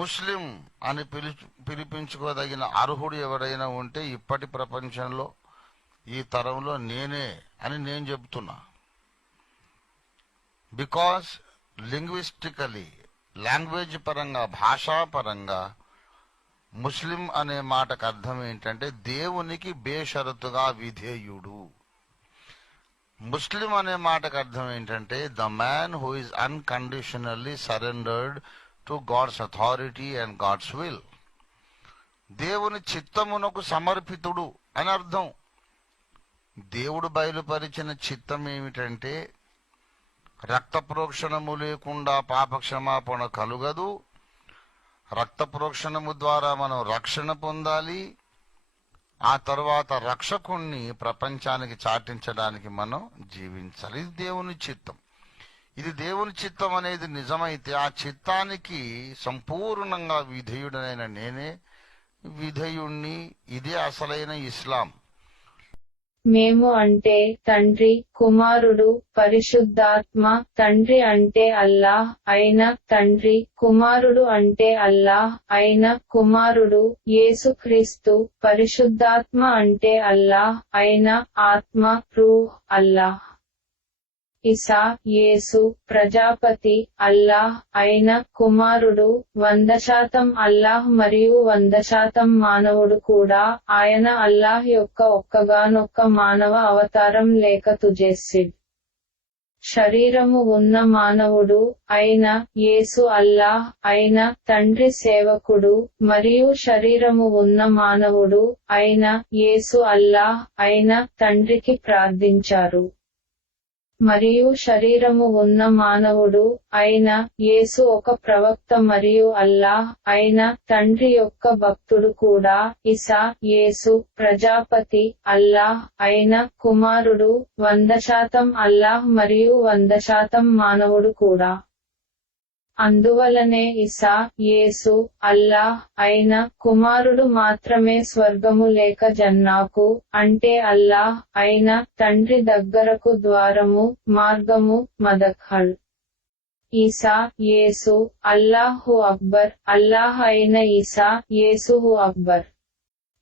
ముస్లిం అని పిలి పిలిపించుకోదగిన అర్హుడు ఎవరైనా ఉంటే ఇప్పటి ప్రపంచంలో ఈ తరంలో నేనే అని నేను చెబుతున్నా. బికాస్ లింగ్విస్టికలీ లాంగ్వేజ్ పరంగా భాషా పరంగా ముస్లిం అనే మాటకు అర్థం ఏంటంటే దేవునికి బేషరతుగా విధేయుడు. ముస్లిం అనే మాటకు అర్థం ఏంటంటే the man who is unconditionally surrendered to God's authority and God's will దేవుని చిత్తమునకు సమర్పితుడు అని అర్థం. దేవుడు బయలుపరిచిన చిత్తం ఏమిటంటే రక్త ప్రోక్షణము లేకుండా పాపక్షమాపణ కలుగదు. రక్త ప్రోక్షణము ద్వారా మనం రక్షణ పొందాలి. ఆ తర్వాత రక్షకుణ్ణి ప్రపంచానికి చాటించడానికి మనం జీవించాలి. ఇది దేవుని చిత్తం. ఇది దేవుని చిత్తం అనేది నిజమైతే ఆ చిత్తానికి సంపూర్ణంగా విధేయుడనైన నేనే విధేయుణ్ణి ఇదే అసలైన ఇస్లాం. మేము అంటే తండ్రి కుమారుడు పరిశుద్ధాత్మ తండ్రి అంటే అల్లాహ్ అయిన తండ్రి కుమారుడు అంటే అల్లాహ్ అయిన కుమారుడు యేసుక్రీస్తు పరిశుద్ధాత్మ అంటే అల్లాహ్ అయిన ఆత్మ రూహ్ అల్లాహ్. ఇసా యేసు ప్రజాపతి అల్లాహ్ అయిన కుమారుడు వంద శాతం అల్లాహ్ మరియు వంద శాతం మానవుడు కూడా ఆయన అల్లాహ్ యొక్క ఒక్కగానొక్క మానవ అవతారం లేక తుజేసిడ్ శరీరము ఉన్న మానవుడు అయిన యేసు అల్లాహ్ అయిన తండ్రి సేవకుడు మరియు శరీరము ఉన్న మానవుడు అయిన యేసు అల్లాహ్ అయిన తండ్రికి ప్రార్థించారు. మరియు శరీరము ఉన్న మానవుడు అయిన యేసు ఒక ప్రవక్త మరియు అల్లాహ్ అయిన తండ్రి యొక్క భక్తుడు కూడా ఇసా యేసు ప్రజాపతి అల్లాహ్ అయిన కుమారుడు వంద శాతం అల్లాహ్ మరియు వంద శాతం మానవుడు కూడా. అందువలనే ఇసా యేసు అల్లాహ్ అయిన కుమారుడు మాత్రమే స్వర్గము లేక జన్నాకు అంటే అల్లా అయిన తండ్రి దగ్గరకు ద్వారము మార్గము మదఖల్. ఈసా యేసు అల్లాహు అక్బర్ అల్లాహ్ అయిన ఈసా యేసుహు అక్బర్.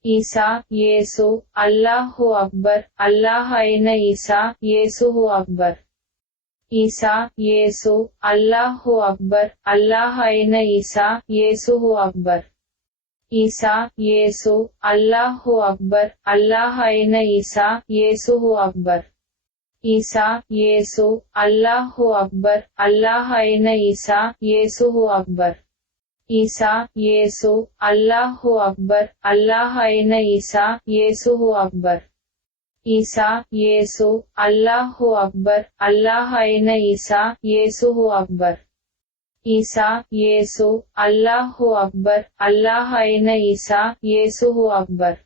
ఈసా యేసు అల్లాహు అక్బర్ అల్లాహ్ అయిన ఈసా యేసుహు అక్బర్. ఈసా యేసు అల్లాహు అక్బర్ అల్లాహ్ అయిన ఈసా యేసుహు అక్బర్ ఈసా యేసు అల్లాహు అక్బర్ అల్లాహ్ అయిన ఈసా యేసుహు అక్బర్ ఈసా యేసు అల్లాహు అక్బర్ అల్లాహ్ అయిన ఈసా యేసుహు అక్బర్ ఈసా యేసు అల్లాహు అక్బర్ అల్లాహ్ అయిన ఈసా యేసుహు అక్బర్ ఈసా యేసు అల్లాహు అక్బర్ అల్లాహ్ అయిన ఈసా యేసుహు అక్బర్ ఈసా యేసు అల్లాహు అక్బర్ అల్లాహ్ అయిన ఈసా యేసుహు అక్బర్